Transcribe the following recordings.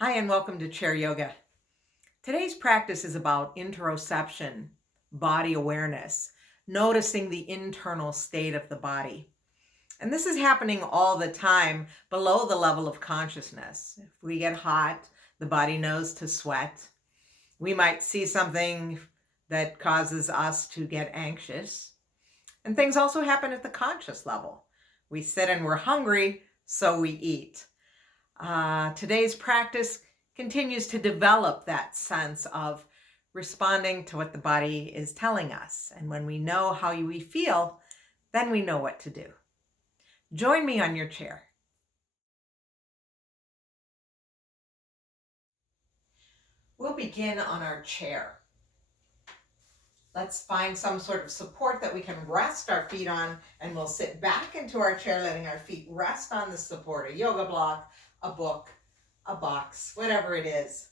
Hi, and welcome to Chair Yoga. Today's practice is about interoception, body awareness, noticing the internal state of the body. And this is happening all the time below the level of consciousness. If we get hot, the body knows to sweat. We might see something that causes us to get anxious. And things also happen at the conscious level. We sit and we're hungry, so we eat. Today's practice continues to develop that sense of responding to what the body is telling us. And when we know how we feel, then we know what to do. Join me on your chair. We'll begin on our chair. Let's find some sort of support that we can rest our feet on, and we'll sit back into our chair, letting our feet rest on the support, a yoga block, a book, a box, whatever it is.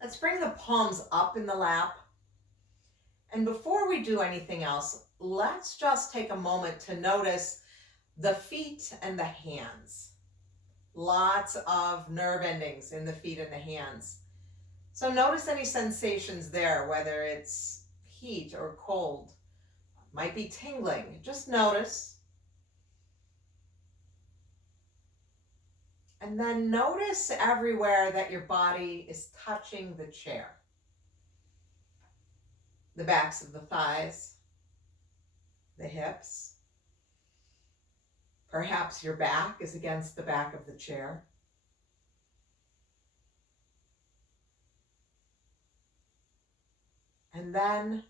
Let's bring the palms up in the lap. And before we do anything else, let's just take a moment to notice the feet and the hands. Lots of nerve endings in the feet and the hands. So notice any sensations there, whether it's heat or cold, might be tingling. Just notice. And then notice everywhere that your body is touching the chair. The backs of the thighs, the hips. Perhaps your back is against the back of the chair. And then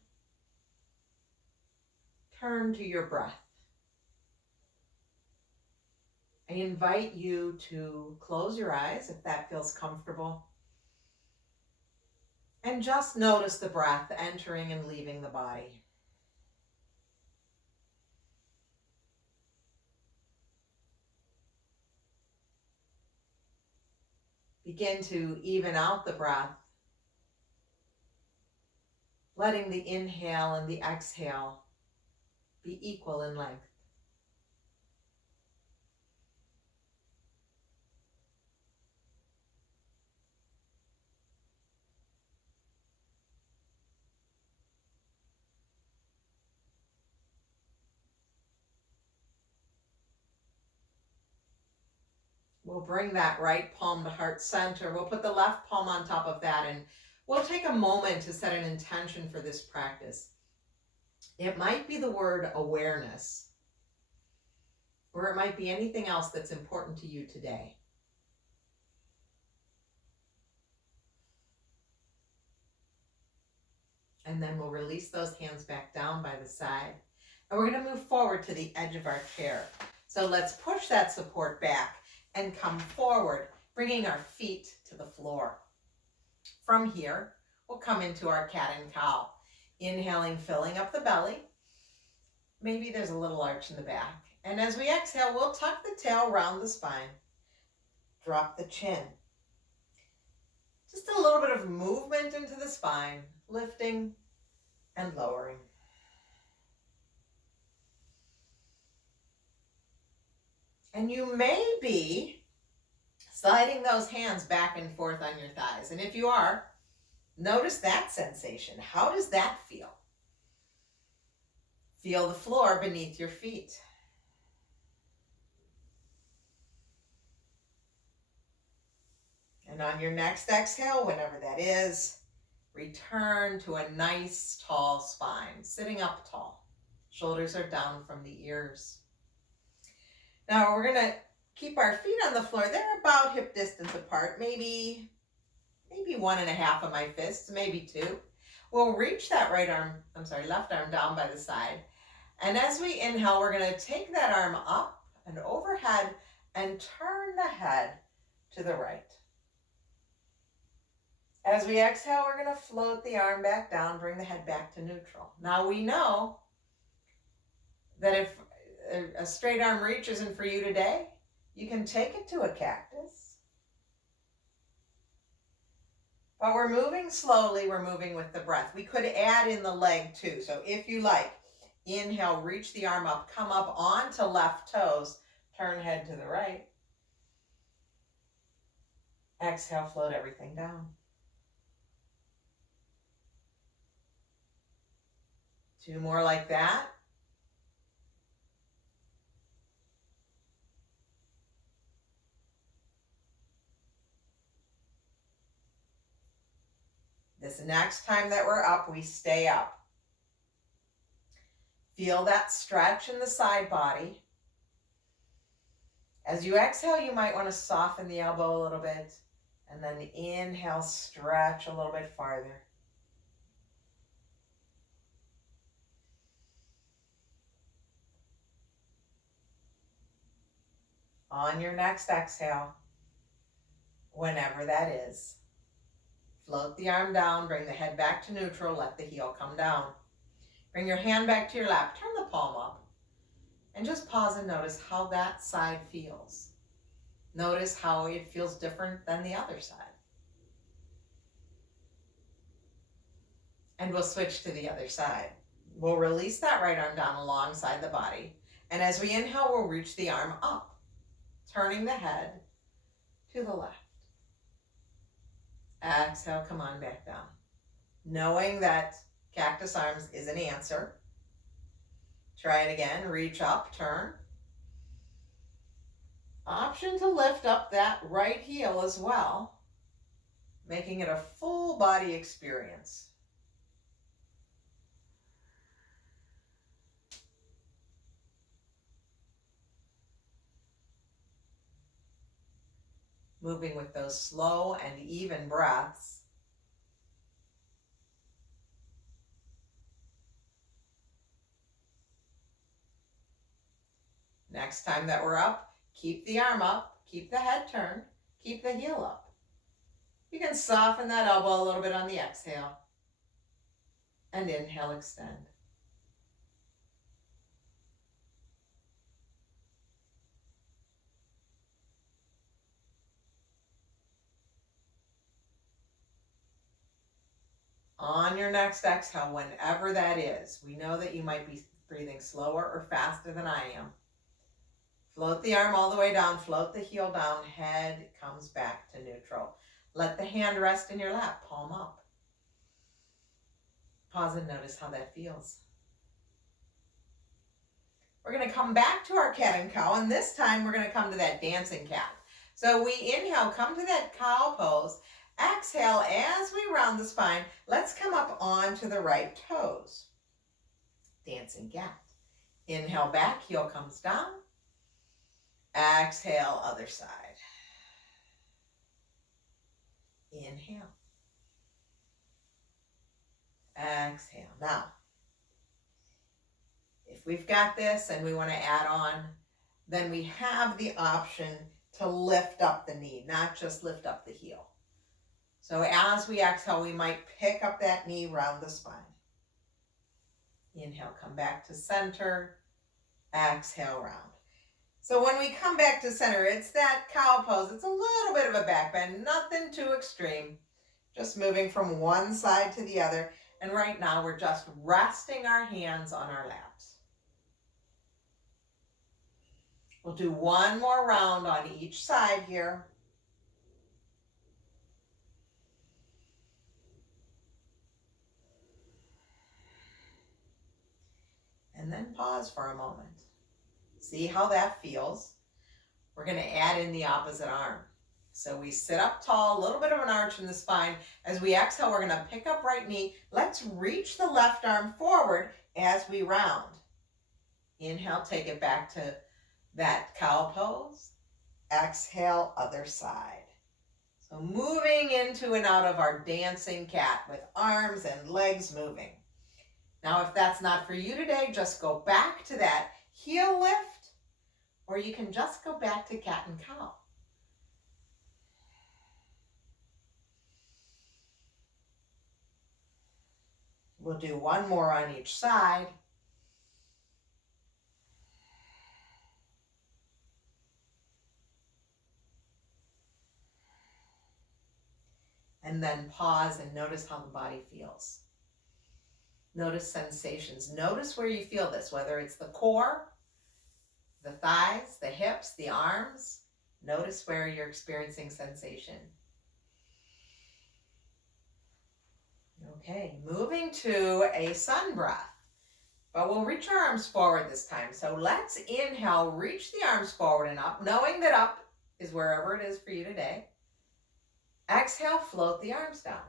turn to your breath. I invite you to close your eyes if that feels comfortable. And just notice the breath entering and leaving the body. Begin to even out the breath, letting the inhale and the exhale be equal in length. We'll bring that right palm to heart center. We'll put the left palm on top of that, and we'll take a moment to set an intention for this practice. It might be the word awareness, or it might be anything else that's important to you today. And then we'll release those hands back down by the side. And we're going to move forward to the edge of our chair. So let's push that support back and come forward, bringing our feet to the floor. From here, we'll come into our cat and cow. Inhaling, filling up the belly. Maybe there's a little arch in the back. And as we exhale, we'll tuck the tail around the spine. Drop the chin. Just a little bit of movement into the spine, lifting and lowering. And you may be sliding those hands back and forth on your thighs. And if you are, notice that sensation. How does that feel? Feel the floor beneath your feet. And on your next exhale, whenever that is, return to a nice tall spine, sitting up tall. Shoulders are down from the ears. Now we're going to keep our feet on the floor. They're about hip distance apart, maybe 1.5 of my fists, maybe 2. We'll reach that left arm down by the side. And as we inhale, we're going to take that arm up and overhead and turn the head to the right. As we exhale, we're going to float the arm back down, bring the head back to neutral. Now we know that if a straight arm reach isn't for you today, you can take it to a cactus. But we're moving slowly, we're moving with the breath. We could add in the leg too. So if you like, inhale, reach the arm up, come up onto left toes, turn head to the right. Exhale, float everything down. 2 more like that. This next time that we're up, we stay up. Feel that stretch in the side body. As you exhale, you might want to soften the elbow a little bit, and then inhale, stretch a little bit farther. On your next exhale, whenever that is, float the arm down, bring the head back to neutral, let the heel come down. Bring your hand back to your lap, turn the palm up, and just pause and notice how that side feels. Notice how it feels different than the other side. And we'll switch to the other side. We'll release that right arm down alongside the body. And as we inhale, we'll reach the arm up, turning the head to the left. Exhale, come on back down. Knowing that cactus arms is an answer. Try it again, reach up, turn. Option to lift up that right heel as well, making it a full body experience. Moving with those slow and even breaths. Next time that we're up, keep the arm up, keep the head turned, keep the heel up. You can soften that elbow a little bit on the exhale. And inhale, extend. On your next exhale, whenever that is, we know that you might be breathing slower or faster than I am. Float the arm all the way down, float the heel down, head comes back to neutral. Let the hand rest in your lap, palm up. Pause and notice how that feels. We're going to come back to our cat and cow, and this time we're going to come to that dancing cat. So we inhale, come to that cow pose. Exhale, as we round the spine, let's come up onto the right toes. Dancing cat. Inhale back, heel comes down. Exhale, other side. Inhale. Exhale. Now, if we've got this and we want to add on, then we have the option to lift up the knee, not just lift up the heel. So as we exhale, we might pick up that knee, round the spine. Inhale, come back to center. Exhale, round. So when we come back to center, it's that cow pose. It's a little bit of a back bend, nothing too extreme. Just moving from one side to the other. And right now, we're just resting our hands on our laps. We'll do one more round on each side here. And then pause for a moment. See how that feels. We're going to add in the opposite arm. So we sit up tall, a little bit of an arch in the spine. As we exhale, we're going to pick up right knee. Let's reach the left arm forward as we round. Inhale, take it back to that cow pose. Exhale, other side. So moving into and out of our dancing cat with arms and legs moving. Now, if that's not for you today, just go back to that heel lift, or you can just go back to cat and cow. We'll do one more on each side. And then pause and notice how the body feels. Notice sensations. Notice where you feel this, whether it's the core, the thighs, the hips, the arms. Notice where you're experiencing sensation. Okay, moving to a sun breath. But we'll reach our arms forward this time. So let's inhale, reach the arms forward and up, knowing that up is wherever it is for you today. Exhale, float the arms down.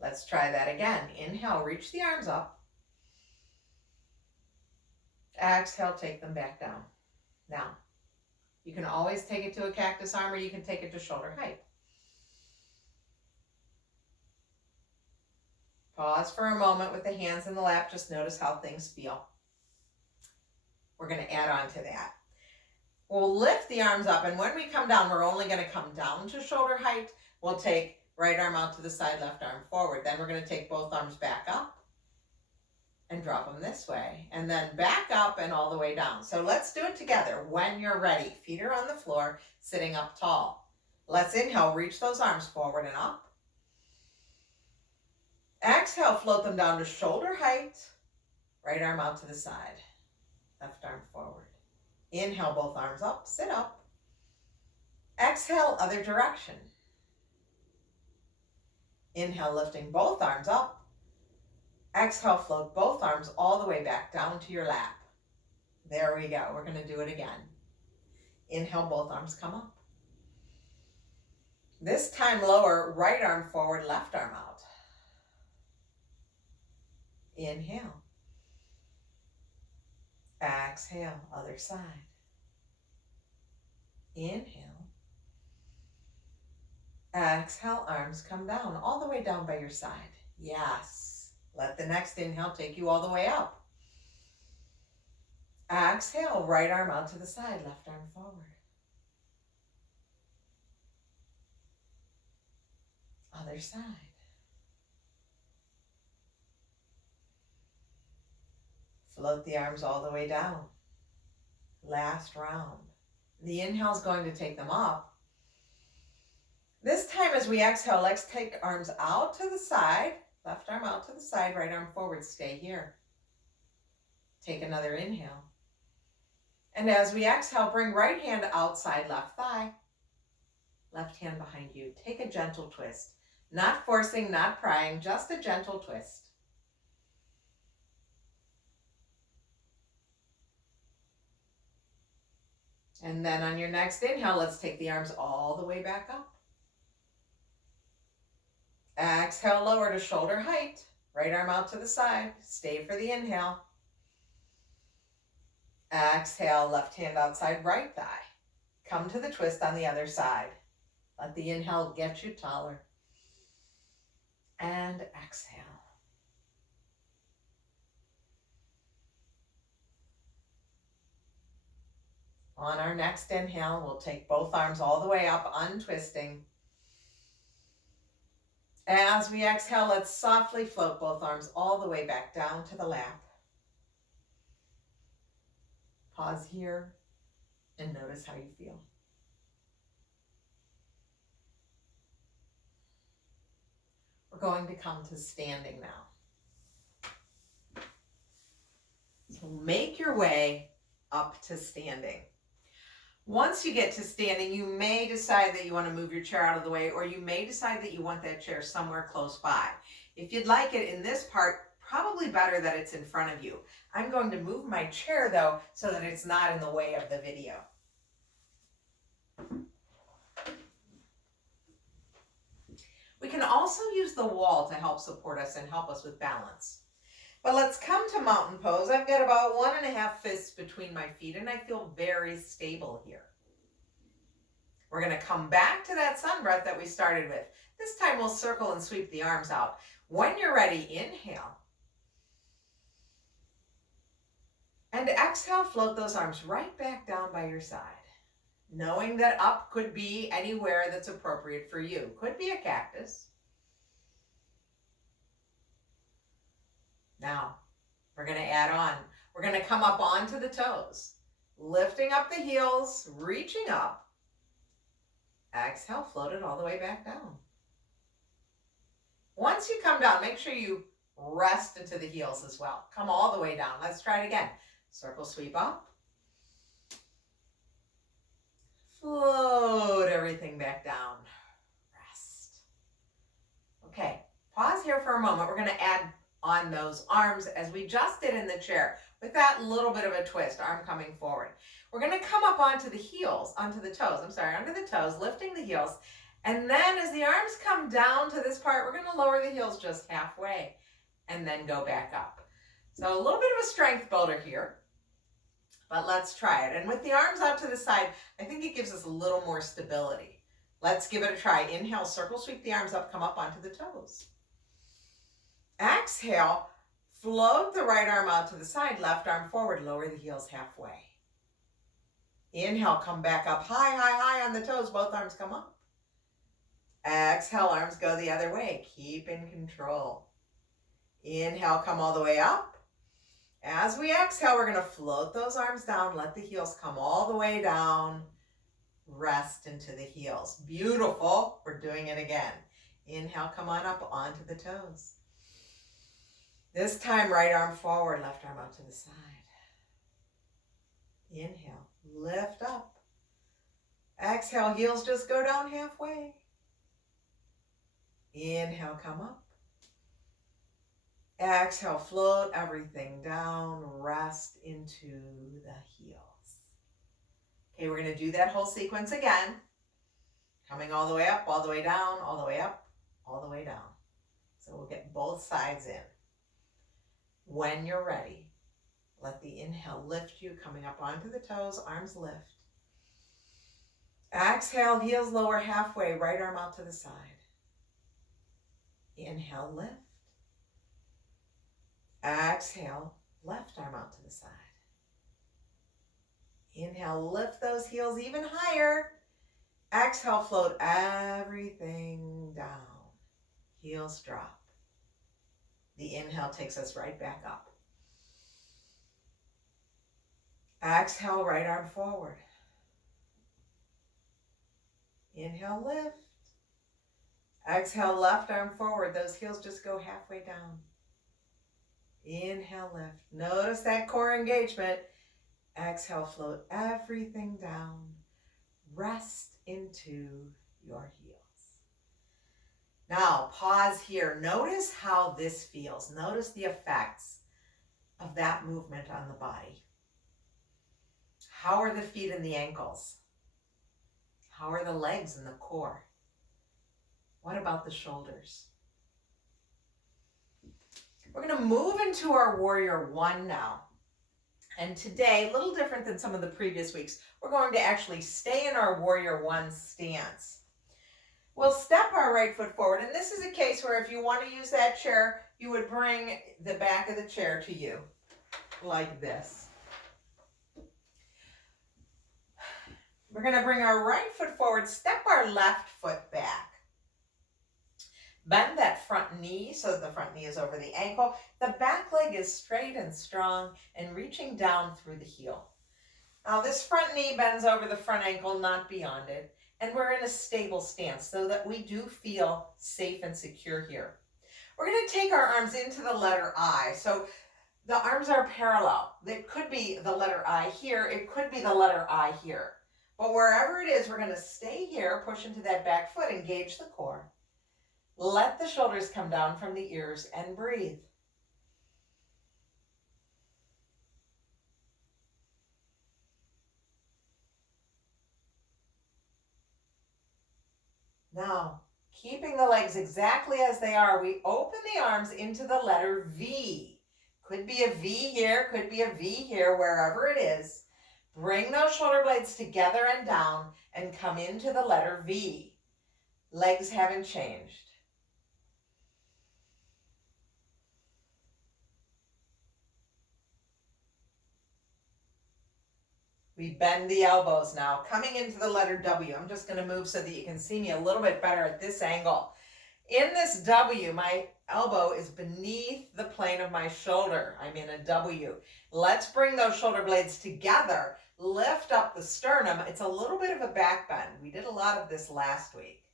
Let's try that again. Inhale, reach the arms up. Exhale, take them back down. Now, you can always take it to a cactus arm or you can take it to shoulder height. Pause for a moment with the hands in the lap. Just notice how things feel. We're going to add on to that. We'll lift the arms up, and when we come down, we're only going to come down to shoulder height. We'll take right arm out to the side, left arm forward. Then we're going to take both arms back up and drop them this way. And then back up and all the way down. So let's do it together when you're ready. Feet are on the floor, sitting up tall. Let's inhale, reach those arms forward and up. Exhale, float them down to shoulder height. Right arm out to the side, left arm forward. Inhale, both arms up, sit up. Exhale, other direction. Inhale, lifting both arms up. Exhale, float both arms all the way back down to your lap. There we go. We're going to do it again. Inhale, both arms come up. This time lower, right arm forward, left arm out. Inhale. Exhale, other side. Inhale. Exhale, arms come down, all the way down by your side. Yes. Let the next inhale take you all the way up. Exhale, right arm out to the side, left arm forward. Other side. Float the arms all the way down. Last round. The inhale is going to take them up. This time as we exhale, let's take arms out to the side. Left arm out to the side, right arm forward. Stay here. Take another inhale. And as we exhale, bring right hand outside left thigh. Left hand behind you. Take a gentle twist. Not forcing, not prying, just a gentle twist. And then on your next inhale, let's take the arms all the way back up. Exhale, lower to shoulder height. Right arm out to the side. Stay for the inhale. Exhale, left hand outside right thigh. Come to the twist on the other side. Let the inhale get you taller. And exhale. On our next inhale, we'll take both arms all the way up, untwisting. As we exhale, let's softly float both arms all the way back down to the lap. Pause here and notice how you feel. We're going to come to standing now. So make your way up to standing. Once you get to standing, you may decide that you want to move your chair out of the way, or you may decide that you want that chair somewhere close by. If you'd like it in this part, probably better that it's in front of you. I'm going to move my chair though, so that it's not in the way of the video. We can also use the wall to help support us and help us with balance. But let's come to mountain pose. I've got about 1.5 fists between my feet and I feel very stable here. We're going to come back to that sun breath that we started with. This time we'll circle and sweep the arms out. When you're ready, inhale. And exhale, float those arms right back down by your side. Knowing that up could be anywhere that's appropriate for you. Could be a cactus. Now, we're going to add on. We're going to come up onto the toes. Lifting up the heels, reaching up. Exhale, float it all the way back down. Once you come down, make sure you rest into the heels as well. Come all the way down. Let's try it again. Circle sweep up. Float everything back down. Rest. Pause here for a moment. We're going to add on those arms as we just did in the chair with that little bit of a twist, arm coming forward. We're going to come up onto the heels, onto the toes, onto the toes, lifting the heels. And then as the arms come down to this part, we're going to lower the heels just halfway and then go back up. So a little bit of a strength builder here, but let's try it. And with the arms out to the side, I think it gives us a little more stability. Let's give it a try. Inhale, circle, sweep the arms up, come up onto the toes. Exhale, float the right arm out to the side, left arm forward, lower the heels halfway. Inhale, come back up high, high, high on the toes, both arms come up. Exhale, arms go the other way. Keep in control. Inhale, come all the way up. As we exhale, we're going to float those arms down. Let the heels come all the way down. Rest into the heels. Beautiful. We're doing it again. Inhale, come on up onto the toes. This time, right arm forward, left arm out to the side. Inhale, lift up. Exhale, heels just go down halfway. Inhale, come up. Exhale, float everything down, rest into the heels. Okay, we're going to do that whole sequence again. Coming all the way up, all the way down, all the way up, all the way down. So we'll get both sides in. When you're ready, let the inhale lift you, coming up onto the toes, arms lift. Exhale, heels lower halfway, right arm out to the side. Inhale, lift. Exhale, left arm out to the side. Inhale, lift those heels even higher. Exhale, float everything down. Heels drop. The inhale takes us right back up. Exhale, right arm forward. Inhale, lift. Exhale, left arm forward. Those heels just go halfway down. Inhale, lift. Notice that core engagement. Exhale, float everything down. Rest into your heels. Now, pause here. Notice how this feels. Notice the effects of that movement on the body. How are the feet and the ankles? How are the legs and the core? What about the shoulders? We're going to move into our Warrior One now. And today, a little different than some of the previous weeks, we're going to actually stay in our Warrior One stance. We'll step our right foot forward. And this is a case where if you want to use that chair, you would bring the back of the chair to you like this. We're going to bring our right foot forward, step our left foot back. Bend that front knee so that the front knee is over the ankle. The back leg is straight and strong and reaching down through the heel. Now this front knee bends over the front ankle, not beyond it. And we're in a stable stance so that we do feel safe and secure here. We're going to take our arms into the letter I. So the arms are parallel. It could be the letter I here. It could be the letter I here. But wherever it is, we're going to stay here, push into that back foot, engage the core. Let the shoulders come down from the ears and breathe. Now, keeping the legs exactly as they are, we open the arms into the letter V. Could be a V here, could be a V here, wherever it is. Bring those shoulder blades together and down and come into the letter V. Legs haven't changed. We bend the elbows now, coming into the letter W. I'm just going to move so that you can see me a little bit better at this angle. In this W, my elbow is beneath the plane of my shoulder. I'm in a W. Let's bring those shoulder blades together. Lift up the sternum. It's a little bit of a back bend. We did a lot of this last week.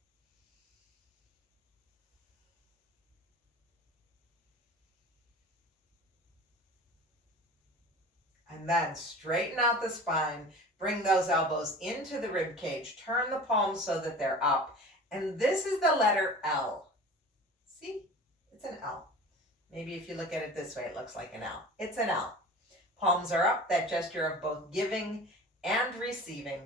And then straighten out the spine, bring those elbows into the rib cage, turn the palms so that they're up. And this is the letter L. See? an L. Maybe if you look at it this way, it looks like an L. It's an L. Palms are up, that gesture of both giving and receiving.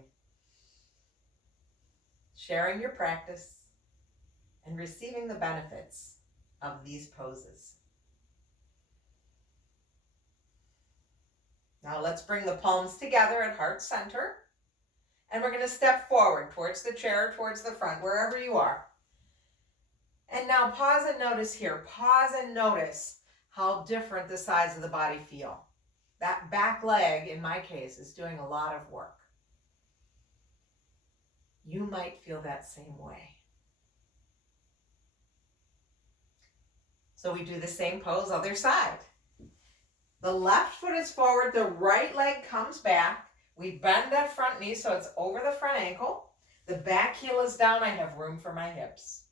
Sharing your practice and receiving the benefits of these poses. Now let's bring the palms together at heart center. And we're going to step forward towards the chair, towards the front, wherever you are. And now pause and notice here. Pause and notice how different the sides of the body feel. That back leg, in my case, is doing a lot of work. You might feel that same way. So we do the same pose, other side. The left foot is forward, the right leg comes back. We bend that front knee so it's over the front ankle. The back heel is down, I have room for my hips.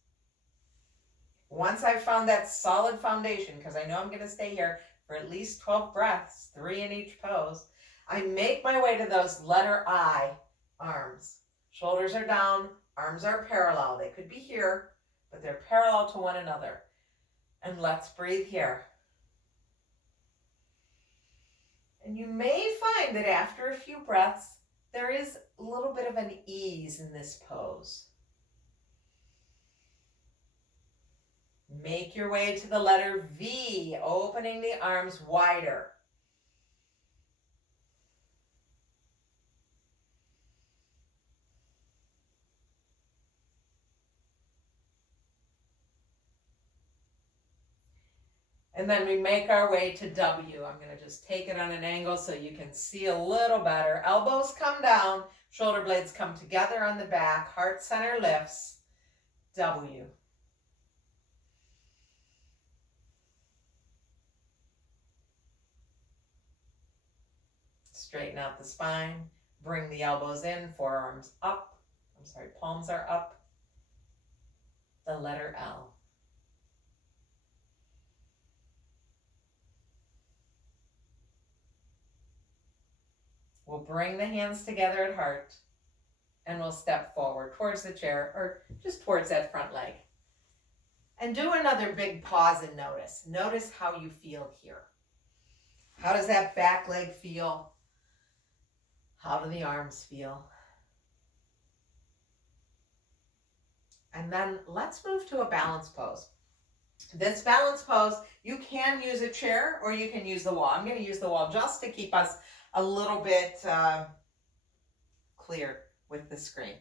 Once I've found that solid foundation, because I know I'm going to stay here for at least 12 breaths, 3 in each pose, I make my way to those letter I arms. Shoulders are down, arms are parallel. They could be here, but they're parallel to one another. And let's breathe here. And you may find that after a few breaths, there is a little bit of an ease in this pose. Make your way to the letter V, opening the arms wider. And then we make our way to W. I'm going to just take it on an angle so you can see a little better. Elbows come down, shoulder blades come together on the back, heart center lifts, W. Straighten out the spine, bring the elbows in, forearms up. Palms are up. The letter L. We'll bring the hands together at heart and we'll step forward towards the chair or just towards that front leg. And do another big pause and notice. Notice how you feel here. How does that back leg feel? How do the arms feel? And then let's move to a balance pose. This balance pose, you can use a chair or you can use the wall. I'm going to use the wall just to keep us a little bit clear with the screen.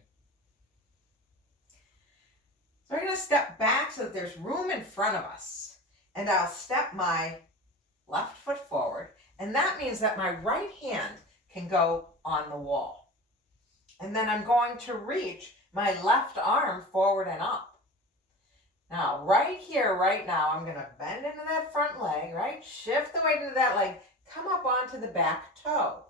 So we're going to step back so that there's room in front of us. And I'll step my left foot forward. And that means that my right hand can go on the wall. And then I'm going to reach my left arm forward and up. Now, right here, right now, I'm going to bend into that front leg, right? Shift the weight into that leg. Come up onto the back toe.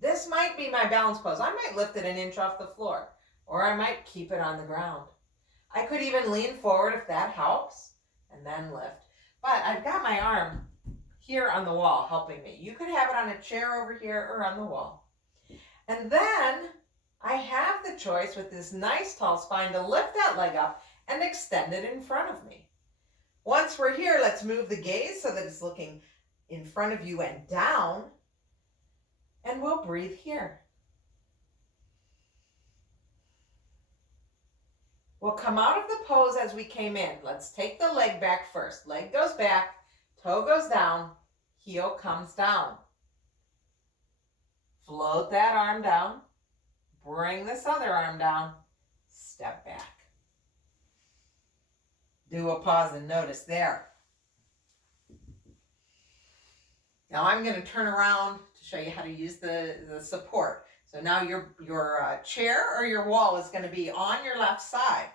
This might be my balance pose. I might lift it an inch off the floor, or I might keep it on the ground. I could even lean forward if that helps, and then lift. But I've got my arm here on the wall helping me. You could have it on a chair over here or on the wall. And then I have the choice with this nice tall spine to lift that leg up and extend it in front of me. Once we're here, let's move the gaze so that it's looking in front of you and down, and we'll breathe here. We'll come out of the pose as we came in. Let's take the leg back first. Leg goes back, toe goes down, heel comes down. Float that arm down, bring this other arm down, step back. Do a pause and notice there. Now I'm going to turn around to show you how to use the support. So now your chair or your wall is going to be on your left side.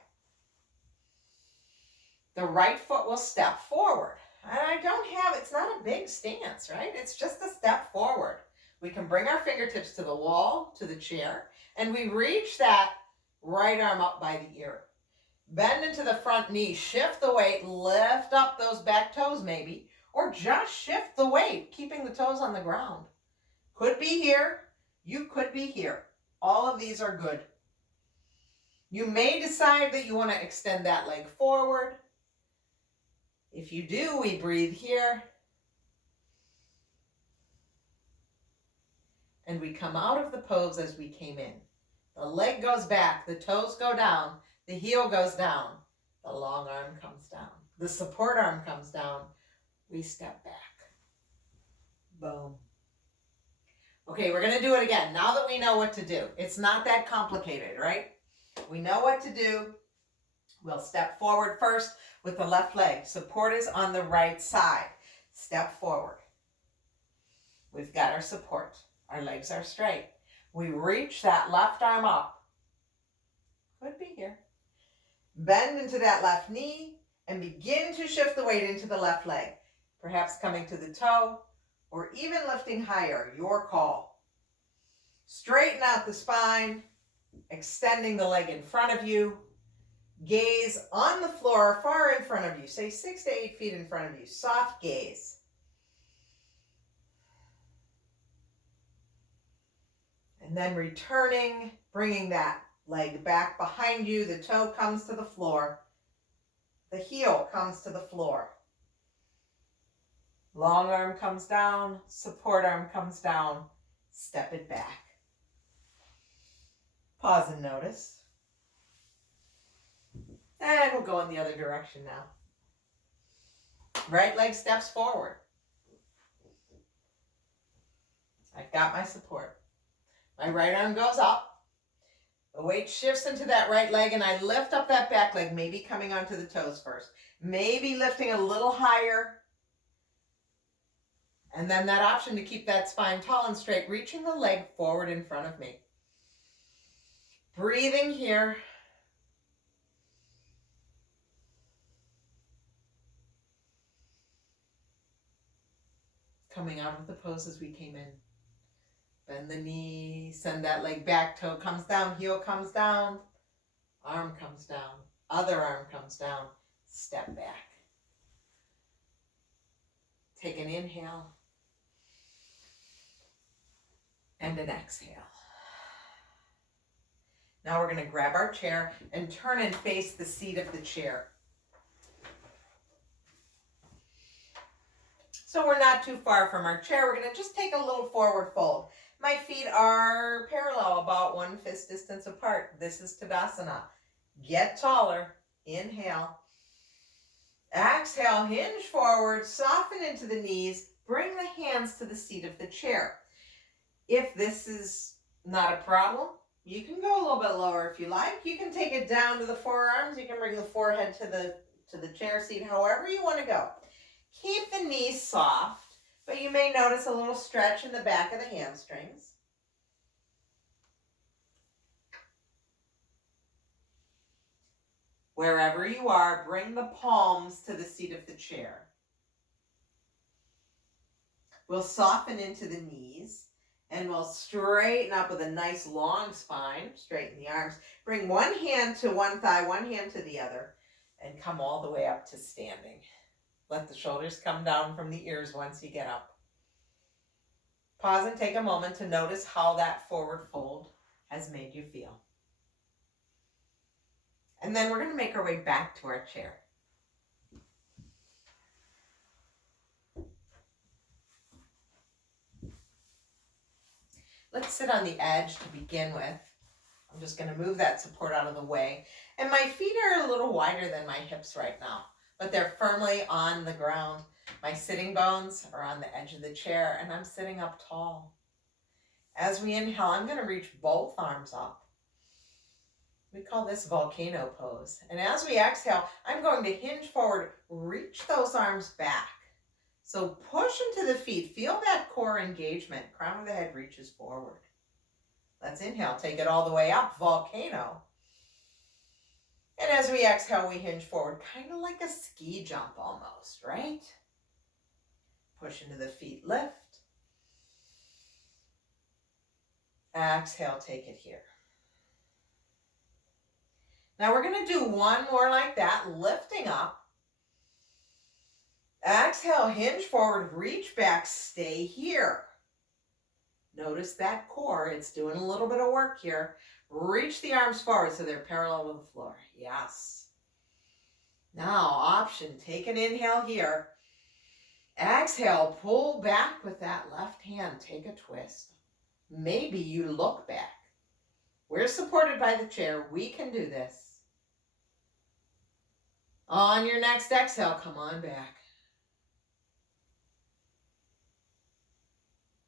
The right foot will step forward. And it's not a big stance, right? It's just a step forward. We can bring our fingertips to the wall, to the chair, and we reach that right arm up by the ear. Bend into the front knee, shift the weight, lift up those back toes maybe, or just shift the weight, keeping the toes on the ground. Could be here, you could be here. All of these are good. You may decide that you want to extend that leg forward. If you do, we breathe here. And we come out of the pose as we came in. The leg goes back, the toes go down, the heel goes down, the long arm comes down, the support arm comes down, we step back. Boom. Okay, we're going to do it again. Now that we know what to do, it's not that complicated, right? We know what to do. We'll step forward first with the left leg. Support is on the right side. Step forward. We've got our support. Our legs are straight. We reach that left arm up. Could be here. Bend into that left knee and begin to shift the weight into the left leg. Perhaps coming to the toe or even lifting higher, your call. Straighten out the spine, extending the leg in front of you. Gaze on the floor far in front of you, say 6 to 8 feet in front of you. Soft gaze. And then returning, bringing that leg back behind you. The toe comes to the floor. The heel comes to the floor. Long arm comes down, support arm comes down. Step it back. Pause and notice. And we'll go in the other direction now. Right leg steps forward. I've got my support. My right arm goes up. The weight shifts into that right leg and I lift up that back leg, maybe coming onto the toes first. Maybe lifting a little higher. And then that option to keep that spine tall and straight, reaching the leg forward in front of me. Breathing here. Coming out of the pose as we came in. Bend the knee, send that leg back, toe comes down, heel comes down, arm comes down, other arm comes down, step back. Take an inhale and an exhale. Now we're going to grab our chair and turn and face the seat of the chair. So we're not too far from our chair. We're going to just take a little forward fold. My feet are parallel, about 1 fist distance apart. This is Tadasana. Get taller. Inhale. Exhale, hinge forward, soften into the knees. Bring the hands to the seat of the chair. If this is not a problem, you can go a little bit lower if you like. You can take it down to the forearms. You can bring the forehead to the chair seat, however you want to go. Keep the knees soft. But you may notice a little stretch in the back of the hamstrings. Wherever you are, bring the palms to the seat of the chair. We'll soften into the knees and we'll straighten up with a nice long spine. Straighten the arms. Bring one hand to one thigh, one hand to the other, and come all the way up to standing. Let the shoulders come down from the ears once you get up. Pause and take a moment to notice how that forward fold has made you feel. And then we're going to make our way back to our chair. Let's sit on the edge to begin with. I'm just going to move that support out of the way. And my feet are a little wider than my hips right now, but they're firmly on the ground. My sitting bones are on the edge of the chair and I'm sitting up tall. As we inhale, I'm going to reach both arms up. We call this volcano pose. And as we exhale, I'm going to hinge forward, reach those arms back. So push into the feet. Feel that core engagement. Crown of the head reaches forward. Let's inhale. Take it all the way up. Volcano. And as we exhale, we hinge forward, kind of like a ski jump almost, right? Push into the feet. Lift. Exhale. Take it here. Now we're going to do one more like that, lifting up. Exhale, hinge forward, reach back, stay here. Notice that core, it's doing a little bit of work here. Reach the arms forward so they're parallel with the floor. Yes. Now, option, take an inhale here. Exhale, pull back with that left hand. Take a twist. Maybe you look back. We're supported by the chair. We can do this. On your next exhale, come on back.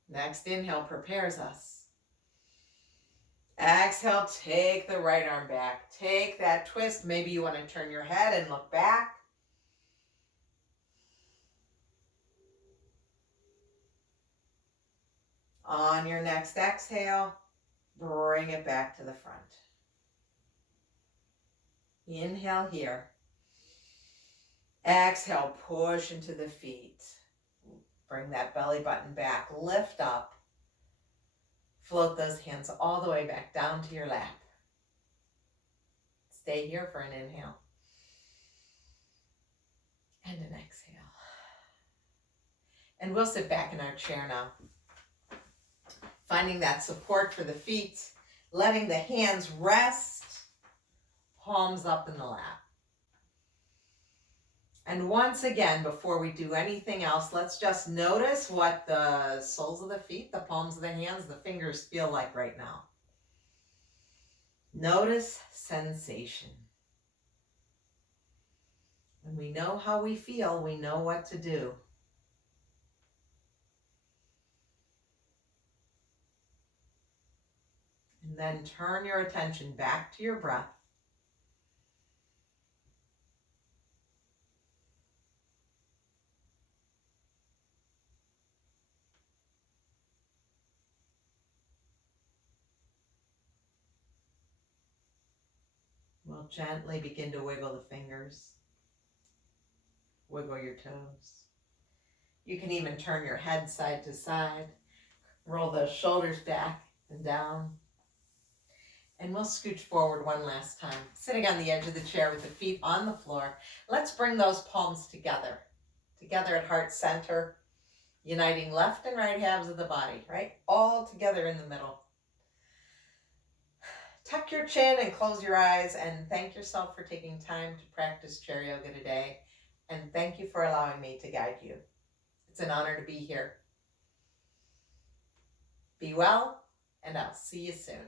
Next inhale prepares us. Exhale, take the right arm back. Take that twist. Maybe you want to turn your head and look back. On your next exhale, bring it back to the front. Inhale here. Exhale, push into the feet. Bring that belly button back. Lift up. Float those hands all the way back down to your lap. Stay here for an inhale. And an exhale. And we'll sit back in our chair now. Finding that support for the feet. Letting the hands rest. Palms up in the lap. And once again, before we do anything else, let's just notice what the soles of the feet, the palms of the hands, the fingers feel like right now. Notice sensation. When we know how we feel, we know what to do. And then turn your attention back to your breath. We'll gently begin to wiggle the fingers. Wiggle your toes. You can even turn your head side to side. Roll the shoulders back and down. And we'll scooch forward one last time. Sitting on the edge of the chair with the feet on the floor. Let's bring those palms together. Together at heart center. Uniting left and right halves of the body, right? All together in the middle. Tuck your chin and close your eyes and thank yourself for taking time to practice chair yoga today. And thank you for allowing me to guide you. It's an honor to be here. Be well, and I'll see you soon.